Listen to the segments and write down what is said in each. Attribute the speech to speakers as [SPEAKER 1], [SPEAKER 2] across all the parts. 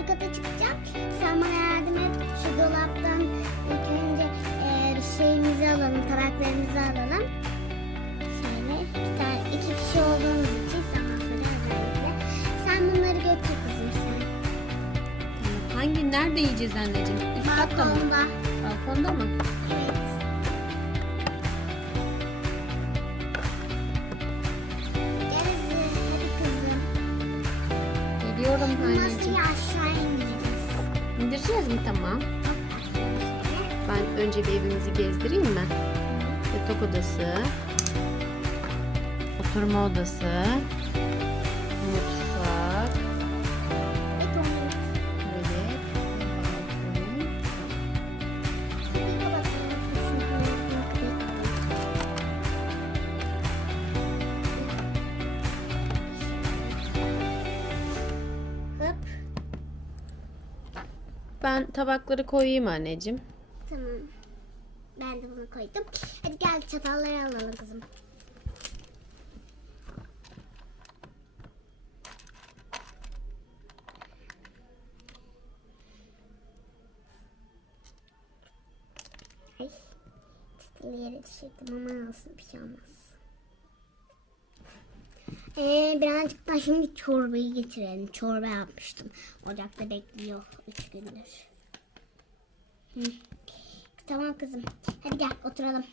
[SPEAKER 1] yukarı kata çıkacağım. Sen bana yardım et. Şu dolaptan ilk önce e, bir şeyimizi alalım. Tabaklarımızı alalım. Şöyle bir tane, iki kişi olduğumuz için sabahları özellikle. Sen bunları götür kızım sen.
[SPEAKER 2] Hangi nerede yiyeceğiz anneciğim? Üst katta mı?
[SPEAKER 1] Balkonda.
[SPEAKER 2] Balkonda mı?
[SPEAKER 1] Evet.
[SPEAKER 2] Geliyorum anneciğim.
[SPEAKER 1] aşağı indireceğiz.
[SPEAKER 2] İndireceğiz mi? Tamam. Ben önce bir evimizi gezdireyim mi? Yatak odası. Oturma odası. Ben tabakları koyayım anneciğim.
[SPEAKER 1] Tamam. Ben de bunu koydum. Hadi gel çatalları alalım kızım. Ay. Çatalı yere düşürdüm ama olsun bir şey olmaz. Ee, birazcık da şimdi çorbayı getirelim. Çorba yapmıştım. Ocakta bekliyor 3 gündür. Hı. Tamam kızım. Hadi gel oturalım.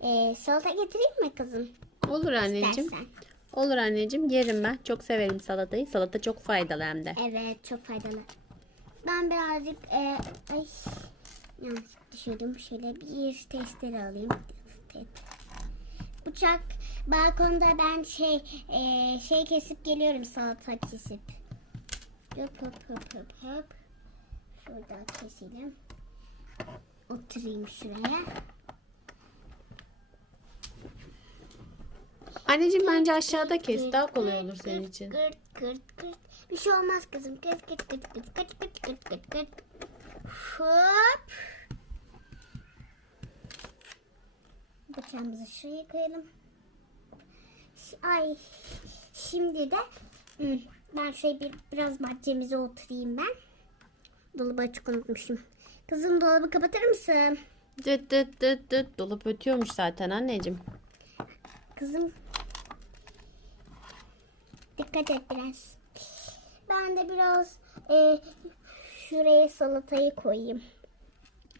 [SPEAKER 1] Ee, salata getireyim mi kızım?
[SPEAKER 2] Olur anneciğim.
[SPEAKER 1] İstersen.
[SPEAKER 2] Olur anneciğim. Yerim ben. Çok severim salatayı. Salata çok faydalı hem de.
[SPEAKER 1] Evet çok faydalı. Ben birazcık e, ay yanlış düşürdüm. Şöyle bir testere alayım. Bıçak balkonda ben şey e, şey kesip geliyorum salata kesip. Hop hop hop hop hop. Şurada keselim. Oturayım şuraya.
[SPEAKER 2] Anneciğim bence aşağıda kes. Daha kolay olur senin için.
[SPEAKER 1] Kırt kırt kırt. Bir şey olmaz kızım. Kırt kırt kırt kırt kırt kırt kırt kırt kırt. Hop. Bıçağımızı şuraya koyalım. Ay. Şimdi de ben şöyle bir biraz bahçemize oturayım ben. Dolabı açık unutmuşum. Kızım dolabı kapatır mısın?
[SPEAKER 2] Dıt dıt dıt dıt. Dolap ötüyormuş zaten anneciğim.
[SPEAKER 1] Kızım. Dikkat et biraz. Ben de biraz e, şuraya salatayı koyayım.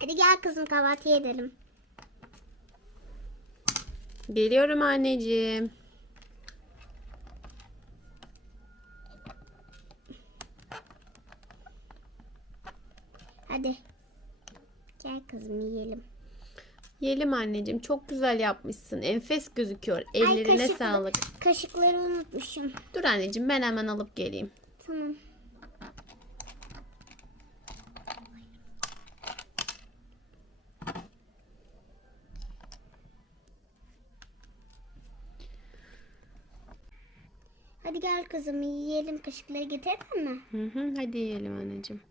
[SPEAKER 1] Hadi gel kızım kahvaltı edelim.
[SPEAKER 2] Geliyorum anneciğim.
[SPEAKER 1] Hadi. Gel kızım yiyelim.
[SPEAKER 2] Yiyelim anneciğim. Çok güzel yapmışsın. Enfes gözüküyor. Ellerine
[SPEAKER 1] kaşıklı-
[SPEAKER 2] sağlık.
[SPEAKER 1] Kaşıkları unutmuşum.
[SPEAKER 2] Dur anneciğim ben hemen alıp geleyim.
[SPEAKER 1] Tamam. Hadi gel kızım yiyelim kaşıkları getirdin mi?
[SPEAKER 2] Hı hı, hadi yiyelim anneciğim.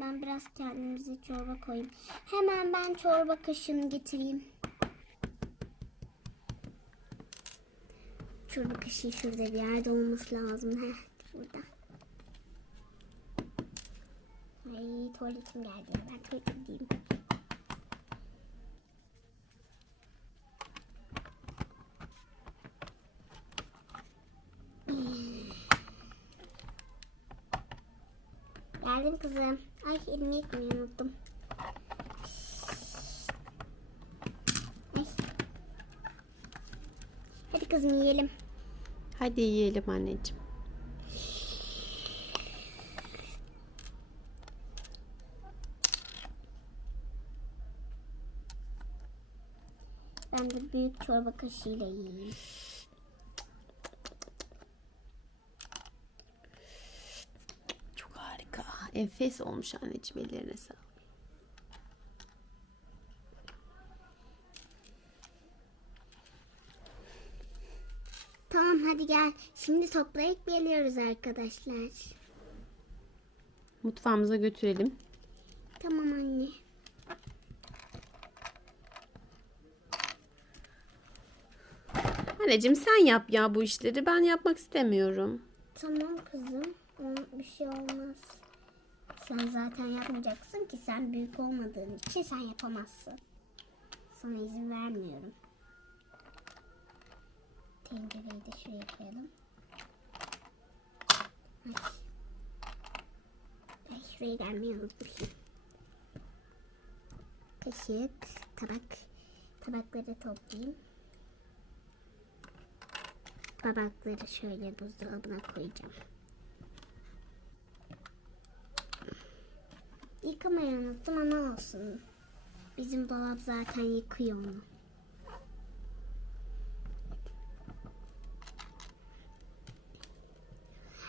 [SPEAKER 1] Ben biraz kendimize çorba koyayım. Hemen ben çorba kaşığını getireyim. Çorba kaşığı şurada bir yerde olması lazım. Heh, burada. Ay tuvaletim geldi. Ben tuvalete gideyim. Geldim kızım. Ay elimi yıkamayı unuttum. Ay. Hadi kızım yiyelim.
[SPEAKER 2] Hadi yiyelim anneciğim.
[SPEAKER 1] Ben de büyük çorba kaşığıyla yiyeyim.
[SPEAKER 2] Çok harika. Enfes olmuş anneciğim. Ellerine sağlık.
[SPEAKER 1] Tamam hadi gel. Şimdi toplayıp geliyoruz arkadaşlar.
[SPEAKER 2] Mutfağımıza götürelim.
[SPEAKER 1] Tamam anne.
[SPEAKER 2] Anneciğim sen yap ya bu işleri. Ben yapmak istemiyorum.
[SPEAKER 1] Tamam kızım. Bir şey olmaz. Sen zaten yapmayacaksın ki sen büyük olmadığın için sen yapamazsın. Sana izin vermiyorum. Tencereyi de şuraya koyalım. Ay. Ay şuraya gelmeyi unutmuşum. Kaşık, tabak. Tabakları toplayayım. Tabakları şöyle buzdolabına koyacağım. Yıkamayı unuttum ama olsun. Bizim dolap zaten yıkıyor onu.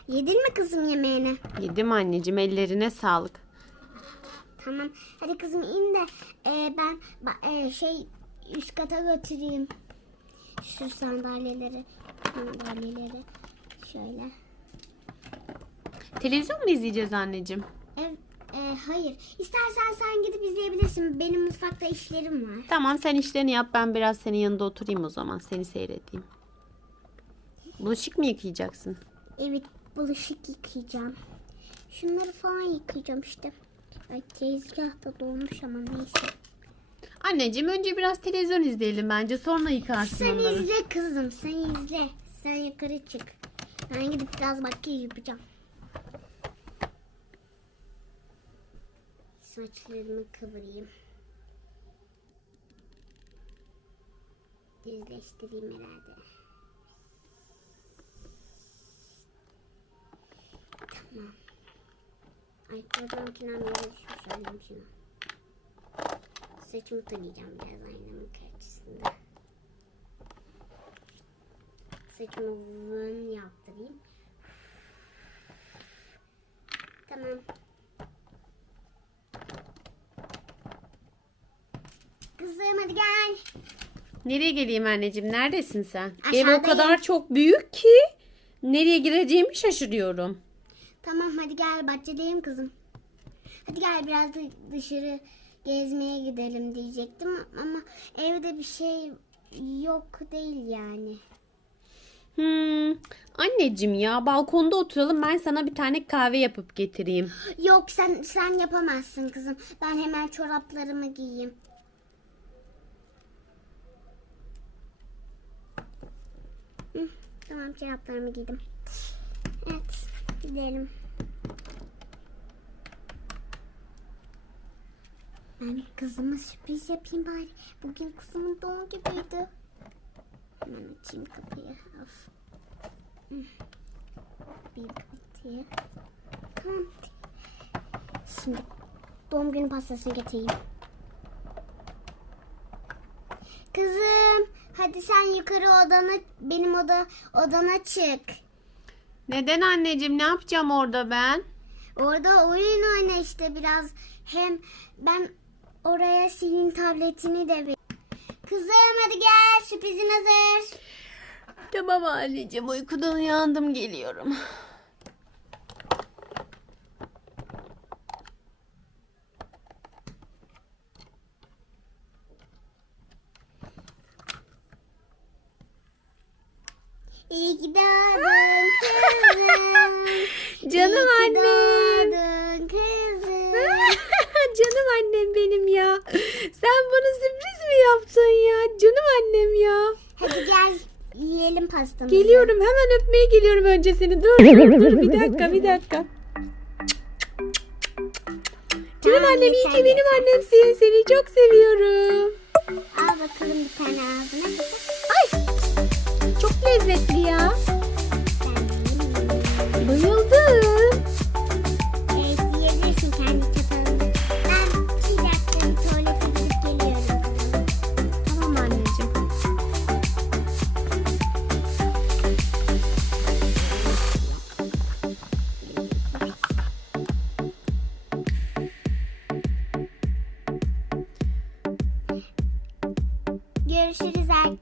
[SPEAKER 1] Yedin mi kızım yemeğini?
[SPEAKER 2] Yedim anneciğim ellerine sağlık.
[SPEAKER 1] Tamam. Hadi kızım in de e, ben e, şey üst kata götüreyim. Şu sandalyeleri, sandalyeleri şöyle.
[SPEAKER 2] Televizyon mu izleyeceğiz anneciğim?
[SPEAKER 1] Ev, e, hayır. İstersen sen gidip izleyebilirsin. Benim mutfakta işlerim var.
[SPEAKER 2] Tamam sen işlerini yap ben biraz senin yanında oturayım o zaman seni seyredeyim. Bulaşık mı yıkayacaksın?
[SPEAKER 1] Evet, bulaşık yıkayacağım. Şunları falan yıkayacağım işte. Ay tezgah da dolmuş ama neyse.
[SPEAKER 2] Anneciğim önce biraz televizyon izleyelim bence sonra yıkarsın
[SPEAKER 1] Sen
[SPEAKER 2] onları.
[SPEAKER 1] izle kızım, sen izle. Sen yukarı çık. Ben gidip biraz makyaj yapacağım. Saçlarımı kıvırayım. Düzleştireyim herhalde. Tamam. Ay kocaman makinem yere düşmüş alayım şunu. Saçımı tarayacağım biraz aynamın karşısında. Saçımı vın yaptırayım. Tamam. Kızım hadi gel.
[SPEAKER 2] Nereye geleyim anneciğim neredesin sen? Ev
[SPEAKER 1] Aşağıdayım.
[SPEAKER 2] o kadar çok büyük ki nereye gireceğimi şaşırıyorum.
[SPEAKER 1] Tamam hadi gel bahçedeyim kızım. Hadi gel biraz da dışarı gezmeye gidelim diyecektim ama evde bir şey yok değil yani.
[SPEAKER 2] Hmm, anneciğim ya balkonda oturalım ben sana bir tane kahve yapıp getireyim.
[SPEAKER 1] Yok sen sen yapamazsın kızım. Ben hemen çoraplarımı giyeyim. Hı, tamam çoraplarımı giydim. Evet gidelim. Ben kızıma sürpriz yapayım bari. Bugün kızımın doğum günüydü. Hemen açayım kapıyı. Of. Hı. Bir kapıyı. Tamam. Şimdi doğum günü pastasını getireyim. Kızım hadi sen yukarı odana benim oda odana çık.
[SPEAKER 2] Neden anneciğim ne yapacağım orada ben?
[SPEAKER 1] Orada oyun oyna işte biraz. Hem ben oraya senin tabletini de ver. Kızım hadi gel sürprizin hazır.
[SPEAKER 2] Tamam anneciğim uykudan uyandım geliyorum.
[SPEAKER 1] İyi ki doğdun kızım.
[SPEAKER 2] Canım
[SPEAKER 1] İyi ki
[SPEAKER 2] annem.
[SPEAKER 1] doğdun kızım.
[SPEAKER 2] Canım annem benim ya. Sen bana sürpriz mi yaptın ya? Canım annem ya.
[SPEAKER 1] Hadi gel yiyelim pastamızı.
[SPEAKER 2] Geliyorum hemen öpmeye geliyorum önce seni. Dur dur dur bir dakika bir dakika. Canım
[SPEAKER 1] Tamam,
[SPEAKER 2] annem iyi
[SPEAKER 1] yeter,
[SPEAKER 2] ki benim annemsin. Seni çok seviyorum.
[SPEAKER 1] Al bakalım bir tane ağzına.
[SPEAKER 2] Ay çok lezzetli ya.
[SPEAKER 1] Sen
[SPEAKER 2] Bayıldım.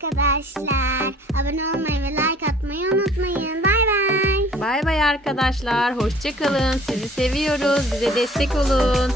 [SPEAKER 1] Arkadaşlar. Abone olmayı ve like atmayı unutmayın. Bay bay.
[SPEAKER 2] Bay bay arkadaşlar. Hoşça kalın. Sizi seviyoruz. Bize destek olun.